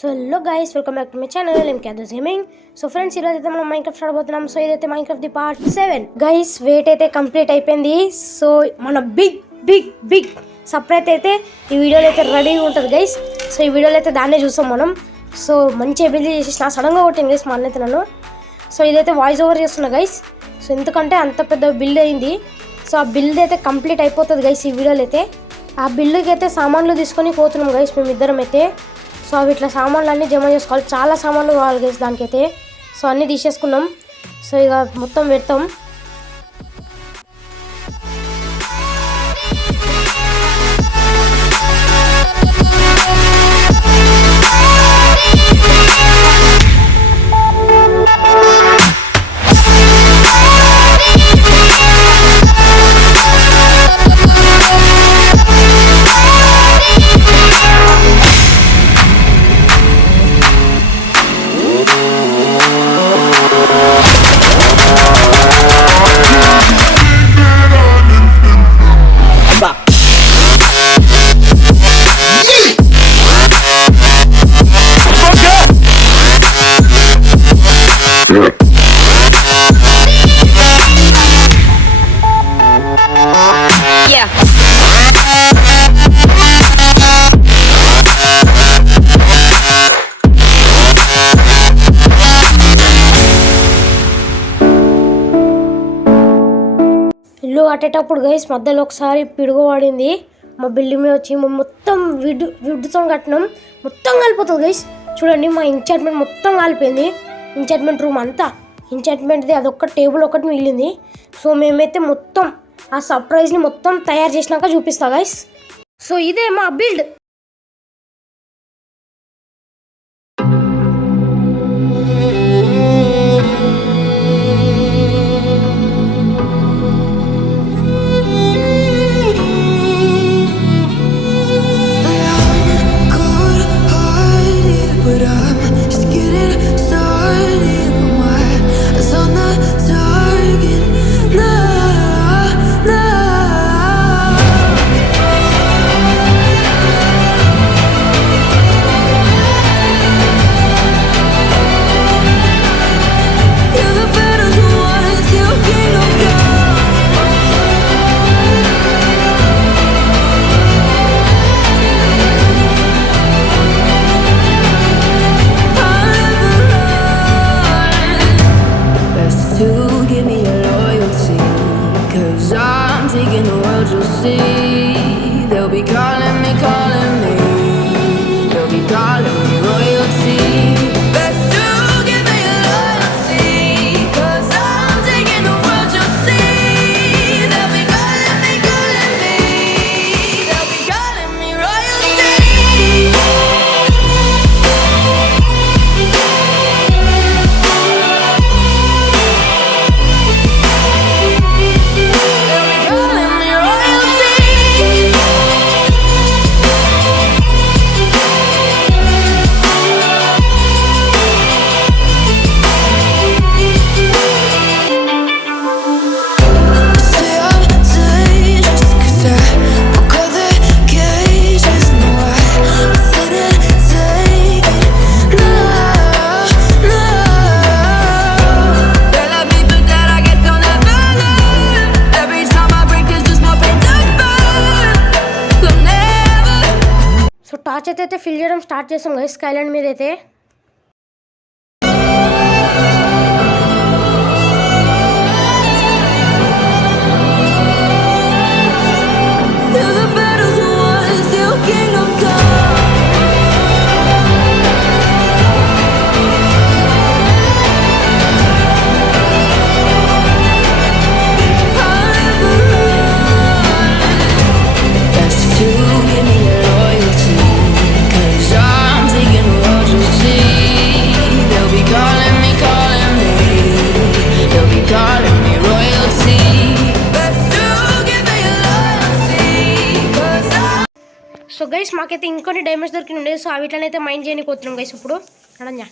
So hello guys, welcome back to my channel MKR gaming. So friends, ఈరోజు అయితే మనం Minecraft ఆడబోతున్నాం. So ఇదైతే Minecraft the part 7. Guys, wait అయితే complete అయిపోయింది. సో మన బిగ్ బిగ్ బిగ్ సర్ప్రైజ్ అయితే ఈ వీడియోలో అయితే రెడీగా ఉంటుంది గైస్. సో ఈ వీడియోలో అయితే దాన్నే చూస్తాం మనం. సో మంచిగా బిల్డ్ చేసేసిన సడన్గా కొట్టింది గైస్ మా అన్నైతే నన్ను. సో ఇదైతే వాయిస్ ఓవర్ చేస్తున్నా గైస్. సో ఎందుకంటే అంత పెద్ద బిల్డ్ అయింది. సో ఆ బిల్డ్ అయితే కంప్లీట్ అయిపోతుంది గైస్ ఈ వీడియోలో అయితే. ఆ బిల్డ్కి అయితే సామాన్లు తీసుకొని పోతున్నాం గైస్ మేమిద్దరం అయితే. సో అవి ఇట్లా సామాన్లు అన్నీ జమ చేసుకోవాలి. చాలా సామాన్లు కావాలి గైస్ దానికైతే. సో అన్నీ తీసేసుకున్నాం. సో ఇక మొత్తం పెడతాం. ఇల్లు కట్టేటప్పుడు గైస్ మధ్యలో ఒకసారి పిడుగు పడింది మా బిల్డింగ్ మీద వచ్చి. మొత్తం విడ్డుతో కట్టినాం. మొత్తం కాలిపోతుంది గైస్. చూడండి, మా ఎంచాంట్మెంట్ మొత్తం కాలిపోయింది. ఎంచాంట్మెంట్ రూమ్ అంతా ఎంచాంట్మెంట్ది అదొక్క టేబుల్ ఒకటి మిగిలింది. సో మేమైతే మొత్తం ఆ సర్ప్రైజ్ని మొత్తం తయారు చేసినాక చూపిస్తా గైస్. సో ఇదే మా బిల్డ్. టార్చ్ అయితే ఫిల్ చేయడం స్టార్ట్ చేసాం గైస్ స్కైలాండ్ మీద అయితే. సో గైస్, మాకైతే ఇంకొన్ని డైమండ్స్ దొరికి ఉండేది. సో వీటినైతే మైండ్ చేయడానికి పోతున్నాం గైస్ ఇప్పుడు. అడన్యా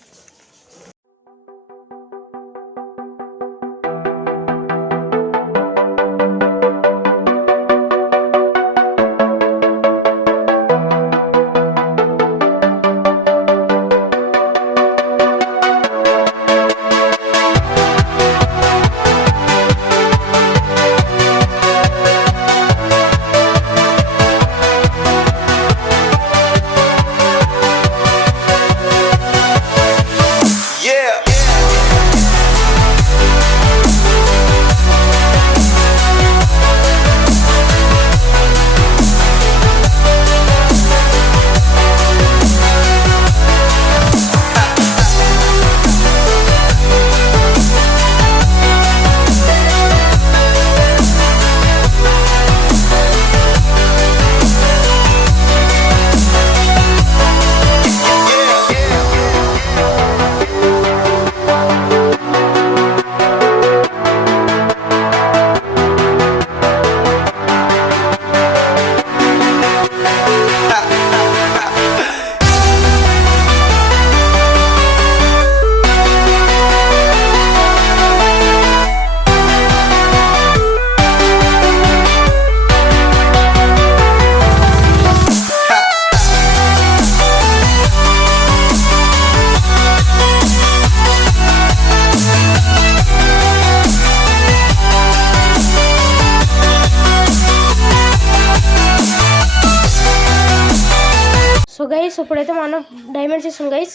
గైస్ ఇప్పుడైతే మనం డైమండ్స్ ఇస్తుంది గైస్.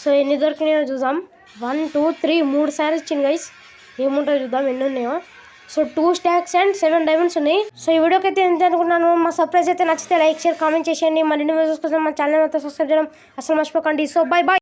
సో ఎన్ని దొరికినాయో చూద్దాం. 1 2 3 3 సార్లు ఇచ్చింది గైస్. ఏముంటాయో చూద్దాం ఎన్ని ఉన్నాయో. సో 2 స్టాక్స్ అండ్ 7 డైమండ్స్ ఉన్నాయి. సో ఈ వీడియోకి అయితే ఎంత అనుకున్నాను. మా సర్ప్రైజ్ అయితే నచ్చితే లైక్ షేర్ కామెంట్ చేసేయండి. మరిన్ని వీడియోస్ కోసం మా ఛానల్ అయితే సబ్స్క్రైబ్ చేయడం అసలు మర్చిపోకండి. So bye bye.